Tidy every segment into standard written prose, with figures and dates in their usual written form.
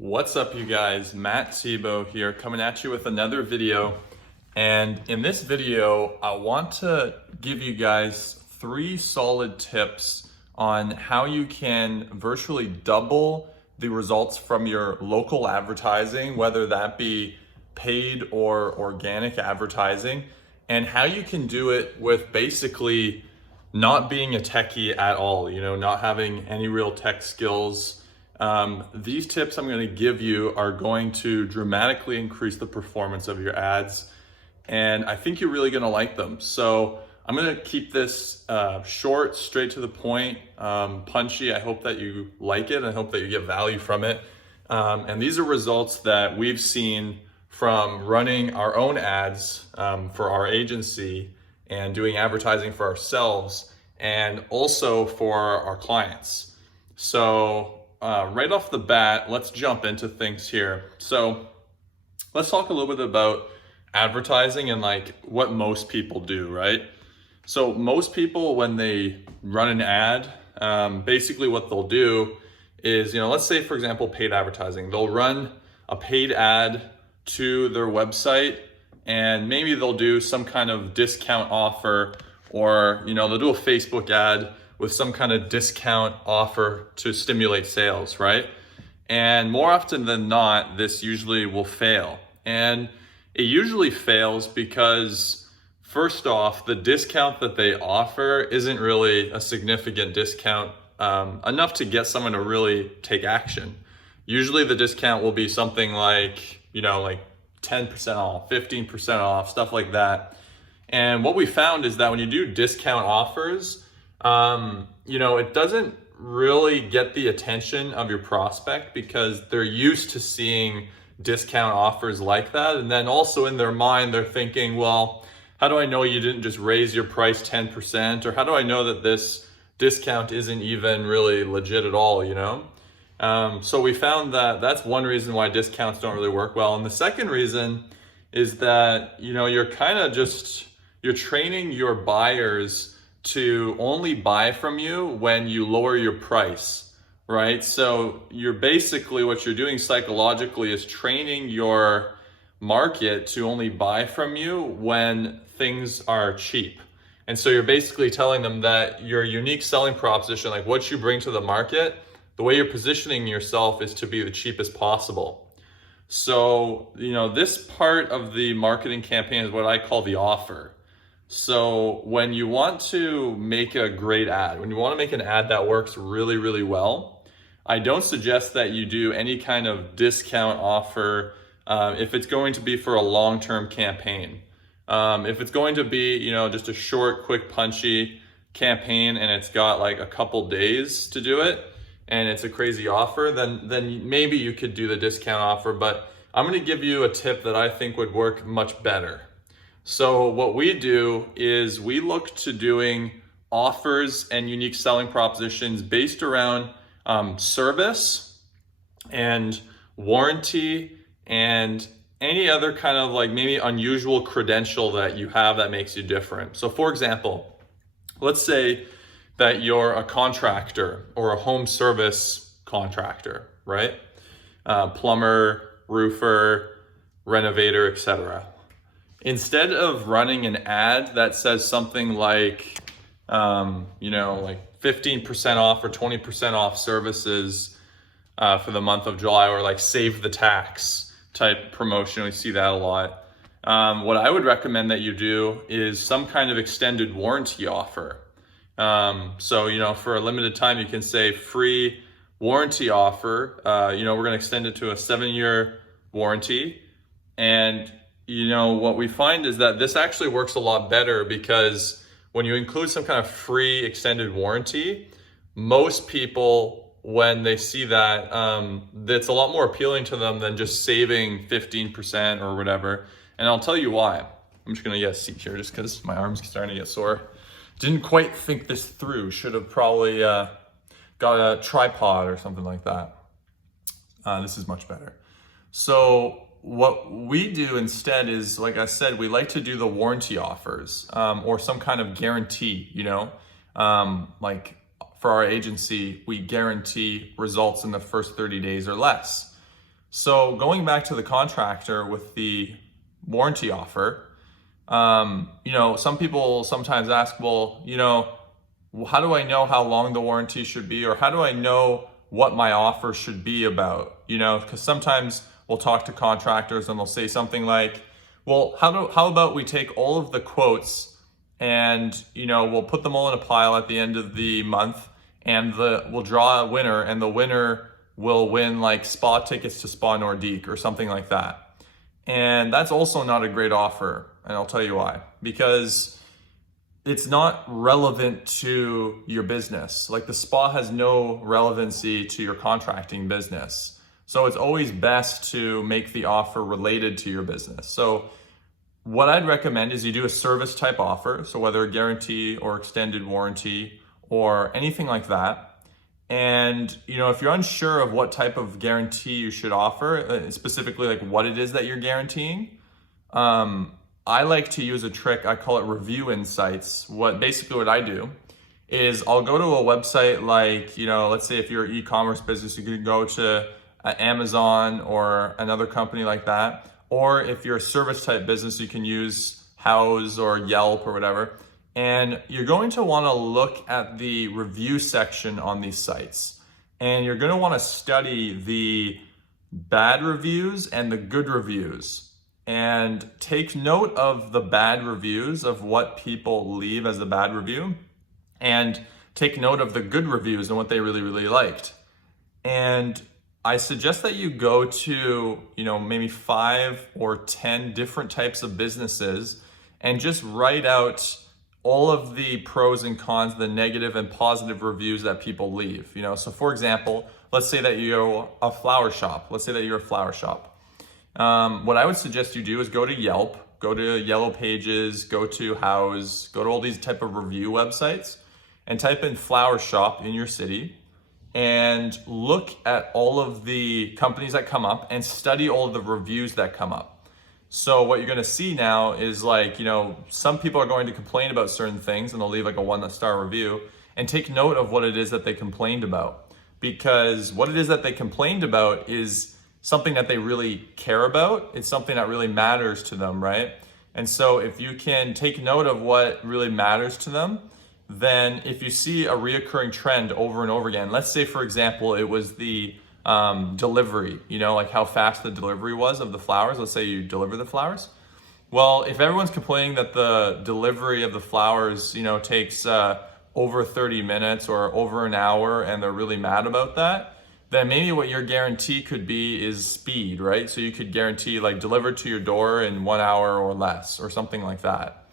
What's up, you guys? Matt Tebow here, coming at you with another video. And in this video, I want to give you guys 3 solid tips on how you can virtually double the results from your local advertising, whether that be paid or organic advertising, and how you can do it with basically not being a techie at all, not having any real tech skills. These tips I'm going to give you are going to dramatically increase the performance of your ads, and I think you're really going to like them. So I'm going to keep this short, straight to the point, punchy. I hope that you like it. I hope that you get value from it. And these are results that we've seen from running our own ads for our agency and doing advertising for ourselves and also for our clients. So right off the bat, let's jump into things here. So let's talk a little bit about advertising and like what most people do, right? So most people, when they run an ad, basically what they'll do is, let's say for example, paid advertising. They'll run a paid ad to their website and maybe they'll do some kind of discount offer, or they'll do a Facebook ad with some kind of discount offer to stimulate sales, right? And more often than not, this usually will fail. And it usually fails because, first off, the discount that they offer isn't really a significant discount, enough to get someone to really take action. Usually the discount will be something like 10% off, 15% off, stuff like that. And what we found is that when you do discount offers, it doesn't really get the attention of your prospect because they're used to seeing discount offers like that. And then also in their mind, they're thinking, well, how do I know you didn't just raise your price 10%? Or how do I know that this discount isn't even really legit at all, So we found that that's one reason why discounts don't really work well. And the second reason is that, you're training your buyers to only buy from you when you lower your price, right? So you're basically, what you're doing psychologically is training your market to only buy from you when things are cheap. And so you're basically telling them that your unique selling proposition, like what you bring to the market, the way you're positioning yourself is to be the cheapest possible. So, this part of the marketing campaign is what I call the offer. So when you want to make a great ad, when you want to make an ad that works really, really well, I don't suggest that you do any kind of discount offer if it's going to be for a long-term campaign. If it's going to be, just a short, quick, punchy campaign and it's got like a couple days to do it and it's a crazy offer, then maybe you could do the discount offer. But I'm going to give you a tip that I think would work much better. So what we do is we look to doing offers and unique selling propositions based around service and warranty and any other kind of like maybe unusual credential that you have that makes you different. So for example, let's say that you're a contractor or a home service contractor, right? Plumber, roofer, renovator, etc. Instead of running an ad that says something like, like 15% off or 20% off services for the month of July, or like save the tax type promotion, we see that a lot. What I would recommend that you do is some kind of extended warranty offer. So, for a limited time, you can say free warranty offer. We're going to extend it to a 7-year warranty. And what we find is that this actually works a lot better because when you include some kind of free extended warranty, most people, when they see that, it's a lot more appealing to them than just saving 15% or whatever. And I'll tell you why. I'm just gonna get a seat here just because my arm's starting to get sore. Didn't quite think this through. Should have probably got a tripod or something like that. This is much better. So what we do instead is, like I said, we like to do the warranty offers or some kind of guarantee, like for our agency, we guarantee results in the first 30 days or less. So going back to the contractor with the warranty offer, some people sometimes ask, well, how do I know how long the warranty should be, or how do I know what my offer should be about? Because sometimes we'll talk to contractors and they'll say something like, well, how about we take all of the quotes and we'll put them all in a pile at the end of the month, and we'll draw a winner, and the winner will win like spa tickets to Spa Nordique or something like that. And that's also not a great offer, and I'll tell you why. Because it's not relevant to your business. Like, the spa has no relevancy to your contracting business. So it's always best to make the offer related to your business. So what I'd recommend is you do a service type offer. So whether a guarantee or extended warranty or anything like that. And if you're unsure of what type of guarantee you should offer, specifically like what it is that you're guaranteeing, I like to use a trick. I call it Review Insights. What I do is I'll go to a website like, let's say if you're an e-commerce business, you can go to Amazon or another company like that. Or if you're a service type business, you can use Houzz or Yelp or whatever. And you're going to want to look at the review section on these sites. And you're going to want to study the bad reviews and the good reviews. And take note of the bad reviews, of what people leave as a bad review. And take note of the good reviews and what they really, really liked. And I suggest that you go to, maybe 5 or 10 different types of businesses and just write out all of the pros and cons, the negative and positive reviews that people leave. So for example, let's say that you're a flower shop. What I would suggest you do is go to Yelp, go to Yellow Pages, go to Houzz, go to all these type of review websites and type in flower shop in your city and look at all of the companies that come up and study all of the reviews that come up. So what you're going to see now is some people are going to complain about certain things and they'll leave like a 1-star review, and take note of what it is that they complained about, because what it is that they complained about is something that they really care about. It's something that really matters to them, right? And so if you can take note of what really matters to them, then if you see a reoccurring trend over and over again, let's say for example, it was the delivery, like how fast the delivery was of the flowers. Let's say you deliver the flowers. Well, if everyone's complaining that the delivery of the flowers, takes over 30 minutes or over an hour, and they're really mad about that, then maybe what your guarantee could be is speed, right? So you could guarantee like delivered to your door in 1 hour or less, or something like that.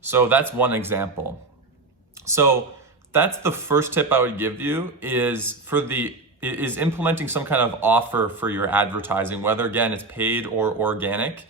So that's one example. So that's the first tip I would give you, is implementing some kind of offer for your advertising, whether again it's paid or organic.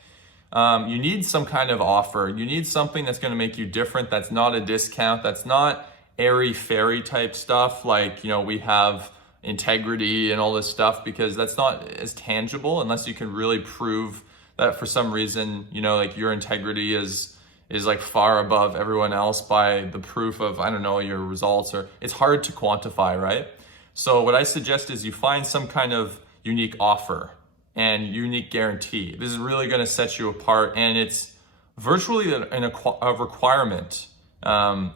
You need some kind of offer. You need something that's going to make you different. That's not a discount. That's not airy fairy type stuff like we have integrity and all this stuff, because that's not as tangible unless you can really prove that for some reason like your integrity is like far above everyone else by the proof of your results, or it's hard to quantify, right? So what I suggest is you find some kind of unique offer and unique guarantee. This is really going to set you apart, and it's virtually a requirement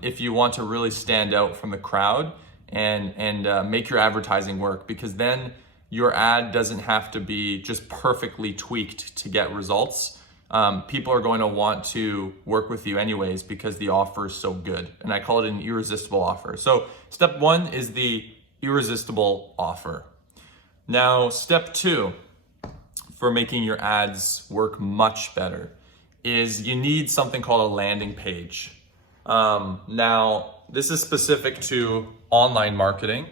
if you want to really stand out from the crowd and make your advertising work, because then your ad doesn't have to be just perfectly tweaked to get results. People are going to want to work with you anyways because the offer is so good, and I call it an irresistible offer. So step 1 is the irresistible offer. Now, step 2 for making your ads work much better is you need something called a landing page. Now, this is specific to online marketing,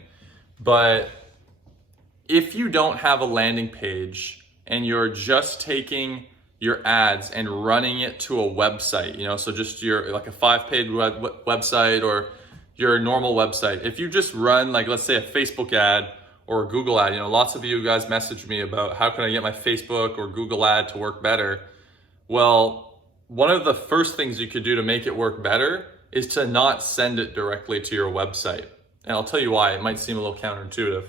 but if you don't have a landing page and you're just taking your ads and running it to a website, so just like a 5-page website or your normal website. If you just run like, let's say a Facebook ad or a Google ad, lots of you guys messaged me about how can I get my Facebook or Google ad to work better. Well, one of the first things you could do to make it work better is to not send it directly to your website. And I'll tell you why. It might seem a little counterintuitive.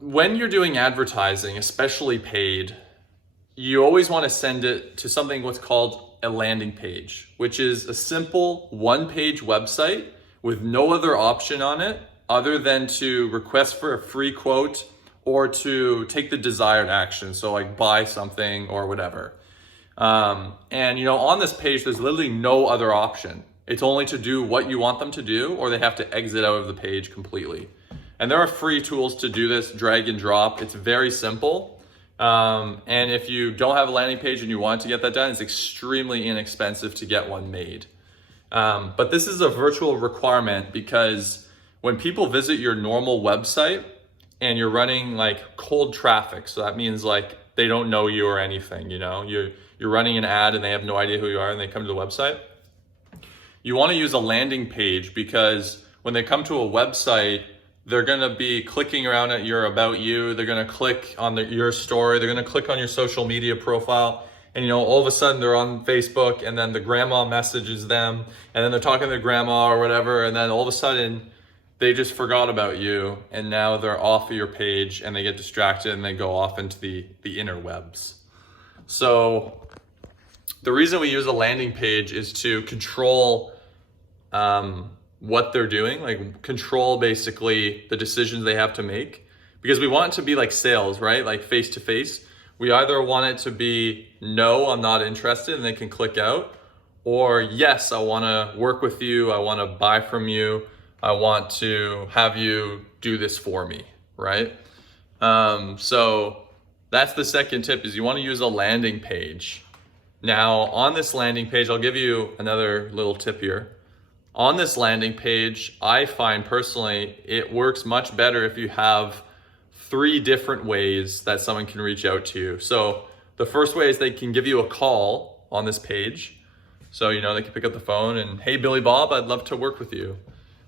when you're doing advertising, especially paid, you always want to send it to something what's called a landing page, which is a simple one-page website with no other option on it other than to request for a free quote or to take the desired action. So like buy something or whatever. And on this page, there's literally no other option. It's only to do what you want them to do, or they have to exit out of the page completely. And there are free tools to do this, drag and drop. It's very simple. And if you don't have a landing page and you want to get that done, it's extremely inexpensive to get one made. But this is a virtual requirement because when people visit your normal website and you're running like cold traffic, so that means like they don't know you or anything, you're running an ad and they have no idea who you are and they come to the website. You want to use a landing page because when they come to a website, they're going to be clicking around at your About You. They're going to click on your story. They're going to click on your social media profile. And, all of a sudden they're on Facebook and then the grandma messages them and then they're talking to their grandma or whatever. And then all of a sudden they just forgot about you. And now they're off of your page and they get distracted and they go off into the interwebs. So the reason we use a landing page is to control what they're doing, like control basically the decisions they have to make, because we want it to be like sales, right? Like face to face. We either want it to be, no, I'm not interested, and they can click out, or yes, I want to work with you. I want to buy from you. I want to have you do this for me, right? So that's the second tip, is you want to use a landing page. Now on this landing page, I'll give you another little tip here. On this landing page, I find personally, it works much better if you have 3 different ways that someone can reach out to you. So the first way is they can give you a call on this page. So, they can pick up the phone and, hey, Billy Bob, I'd love to work with you.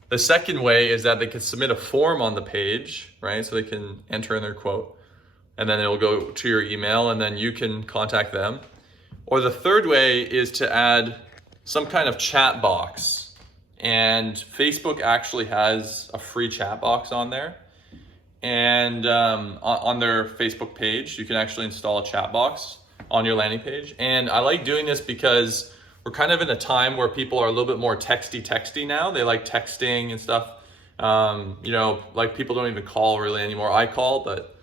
The second way is that they can submit a form on the page, right? So they can enter in their quote and then it'll go to your email and then you can contact them. Or the third way is to add some kind of chat box. And Facebook actually has a free chat box on there. And on their Facebook page, you can actually install a chat box on your landing page. And I like doing this because we're kind of in a time where people are a little bit more texty now. They like texting and stuff. Like people don't even call really anymore. I call, but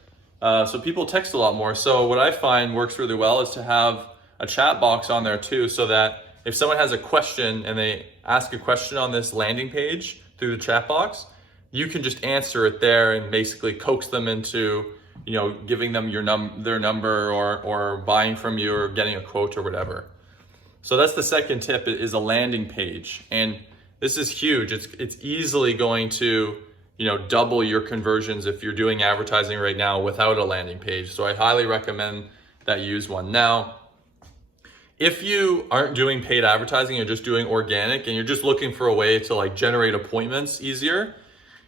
so people text a lot more. So what I find works really well is to have a chat box on there too, so that if someone has a question and they ask a question on this landing page through the chat box, you can just answer it there and basically coax them into, giving them their number or buying from you or getting a quote or whatever. So that's the second tip, is a landing page. And this is huge. It's easily going to, double your conversions if you're doing advertising right now without a landing page. So I highly recommend that you use one. Now, if you aren't doing paid advertising, you're just doing organic and you're just looking for a way to like generate appointments easier,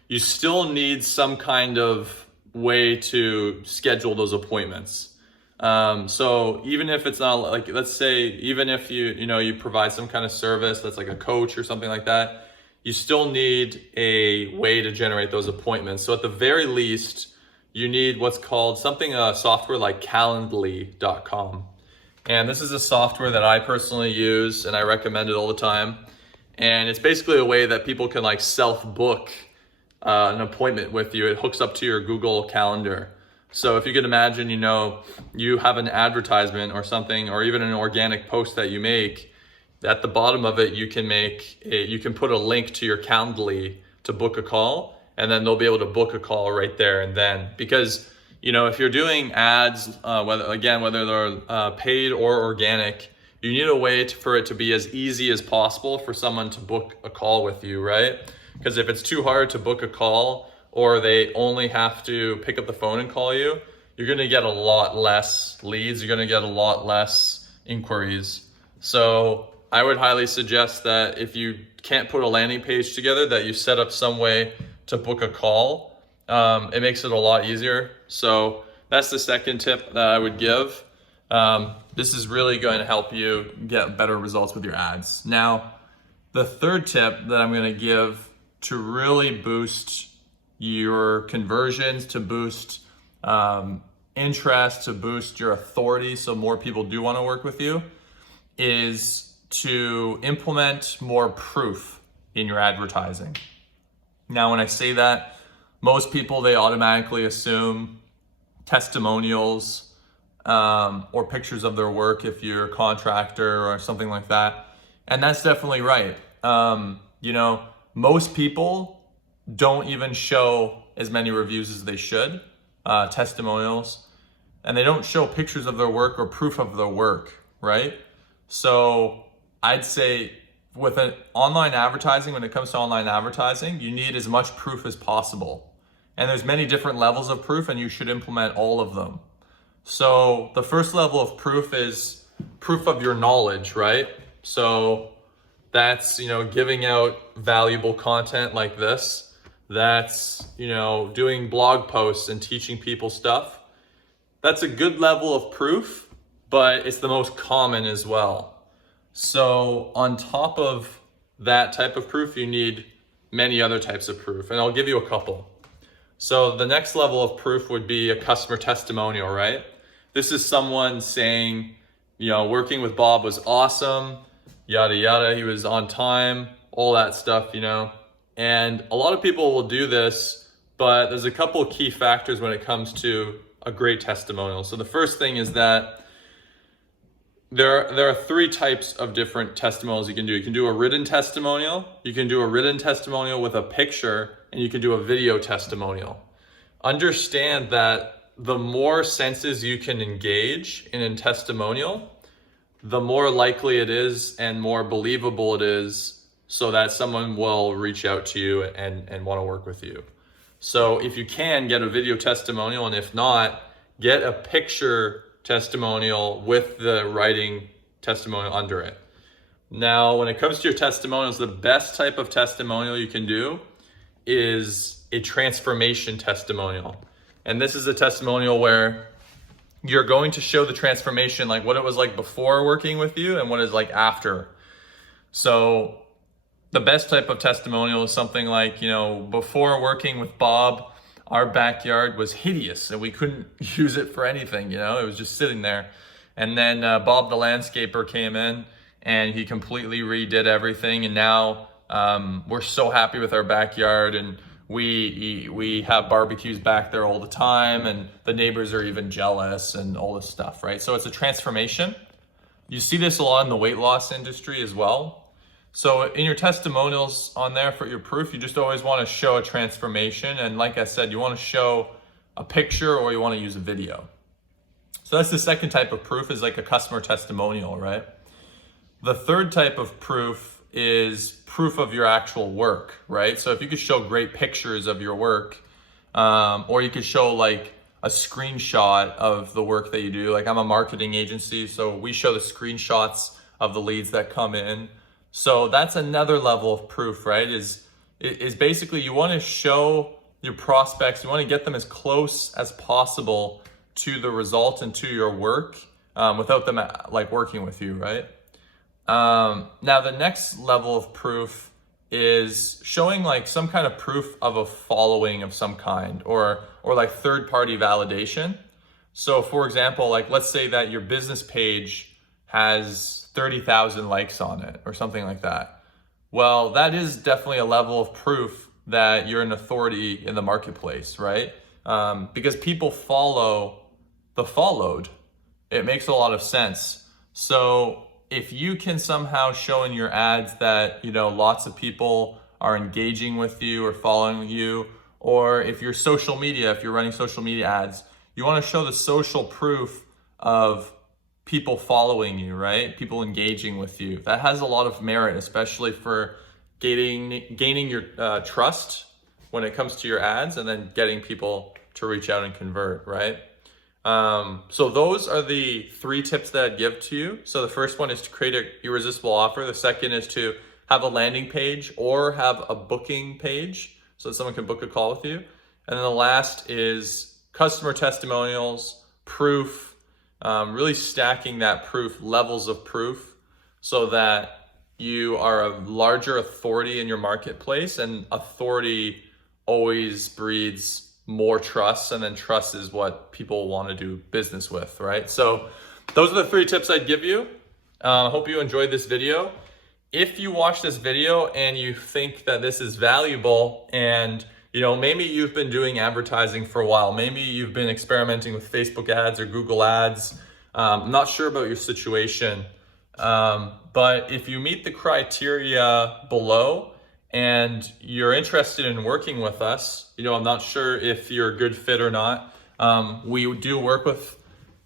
you still need some kind of way to schedule those appointments. So even if it's not like, let's say, even if you provide some kind of service that's like a coach or something like that, you still need a way to generate those appointments. So at the very least, you need what's called software like Calendly.com. And this is a software that I personally use and I recommend it all the time. And it's basically a way that people can like self-book an appointment with you. It hooks up to your Google Calendar. So if you could imagine, you have an advertisement or something, or even an organic post that you make, at the bottom of it, you can put a link to your Calendly to book a call, and then they'll be able to book a call right there and then. Because if you're doing ads, whether they're paid or organic, you need a way for it to be as easy as possible for someone to book a call with you, right? Because if it's too hard to book a call, or they only have to pick up the phone and call you, you're gonna get a lot less leads, you're gonna get a lot less inquiries. So I would highly suggest that if you can't put a landing page together, that you set up some way to book a call. It makes it a lot easier. So that's the second tip that I would give. This is really going to help you get better results with your ads. Now, the third tip that I'm going to give to really boost your conversions, to boost interest, to boost your authority so more people do want to work with you, is to implement more proof in your advertising. Now, when I say that, most people, they automatically assume testimonials or pictures of their work if you're a contractor or something like that. And that's definitely right. Most people don't even show as many reviews as they should, testimonials, and they don't show pictures of their work or proof of their work, right? So I'd say with an online advertising, when it comes to online advertising, you need as much proof as possible. And there's many different levels of proof, and you should implement all of them. So the first level of proof is proof of your knowledge, right? So that's, giving out valuable content like this. That's, doing blog posts and teaching people stuff. That's a good level of proof, but it's the most common as well. So on top of that type of proof, you need many other types of proof, and I'll give you a couple. So the next level of proof would be a customer testimonial, right? This is someone saying, working with Bob was awesome, yada, yada, he was on time, all that stuff, And a lot of people will do this, but there's a couple of key factors when it comes to a great testimonial. So the first thing is that there are three types of different testimonials you can do. You can do a written testimonial, you can do a written testimonial with a picture, and you can do a video testimonial. Understand that the more senses you can engage in a testimonial, the more likely it is and more believable it is, so that someone will reach out to you and want to work with you. So if you can, get a video testimonial, and if not, get a picture testimonial with the writing testimonial under it. Now, when it comes to your testimonials, the best type of testimonial you can do is a transformation testimonial. And this is a testimonial where you're going to show the transformation, like what it was like before working with you and what it's like after. So the best type of testimonial is something like, before working with Bob, our backyard was hideous and we couldn't use it for anything, it was just sitting there. And then Bob the landscaper came in and he completely redid everything. And now we're so happy with our backyard, and we have barbecues back there all the time, and the neighbors are even jealous and all this stuff, right? So it's a transformation. You see this a lot in the weight loss industry as well. So in your testimonials on there for your proof, you just always want to show a transformation. And like I said, you want to show a picture or you want to use a video. So that's the second type of proof, is like a customer testimonial, right? The third type of proof is proof of your actual work, right? So if you could show great pictures of your work, or you could show like a screenshot of the work that you do. Like I'm a marketing agency, so we show the screenshots of the leads that come in. So that's another level of proof, right? Is basically you want to show your prospects, you want to get them as close as possible to the result and to your work without them like working with you, right? Now the next level of proof is showing like some kind of proof of a following of some kind, or like third-party validation. So for example, like let's say that your business page has 30,000 likes on it or something like that. Well, that is definitely a level of proof that you're an authority in the marketplace, right? Because people follow the followed. It makes a lot of sense. So if you can somehow show in your ads that, lots of people are engaging with you or following you, or if you're social media, if you're running social media ads, you want to show the social proof of people following you, right? People engaging with you. That has a lot of merit, especially for gaining your trust when it comes to your ads, and then getting people to reach out and convert, right? So those are the three tips that I'd give to you. So the first one is to create an irresistible offer. The second is to have a landing page or have a booking page so that someone can book a call with you. And then the last is customer testimonials, proof, really stacking that proof, levels of proof, so that you are a larger authority in your marketplace, and authority always breeds more trust, and then trust is what people want to do business with, right? So those are the 3 tips I'd give you. I hope you enjoyed this video. If you watch this video and you think that this is valuable, and maybe you've been doing advertising for a while, maybe you've been experimenting with Facebook ads or Google ads, I'm not sure about your situation, but if you meet the criteria below and you're interested in working with us, I'm not sure if you're a good fit or not. We do work with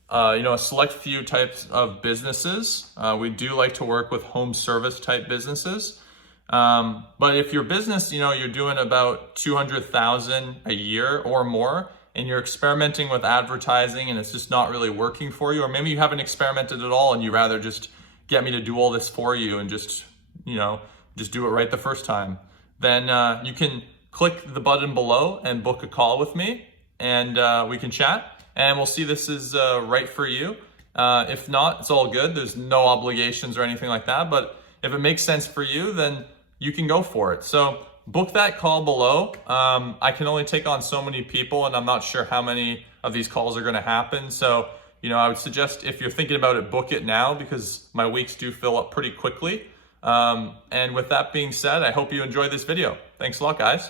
a select few types of businesses. We do like to work with home service type businesses. But if your business, you're doing about 200,000 a year or more, and you're experimenting with advertising and it's just not really working for you, or maybe you haven't experimented at all and you rather just get me to do all this for you and just do it right the first time, then you can click the button below and book a call with me, and we can chat. And we'll see this is right for you. If not, it's all good. There's no obligations or anything like that. But if it makes sense for you, then you can go for it. So book that call below. I can only take on so many people, and I'm not sure how many of these calls are going to happen. So, I would suggest, if you're thinking about it, book it now, because my weeks do fill up pretty quickly. And with that being said, I hope you enjoyed this video. Thanks a lot, guys.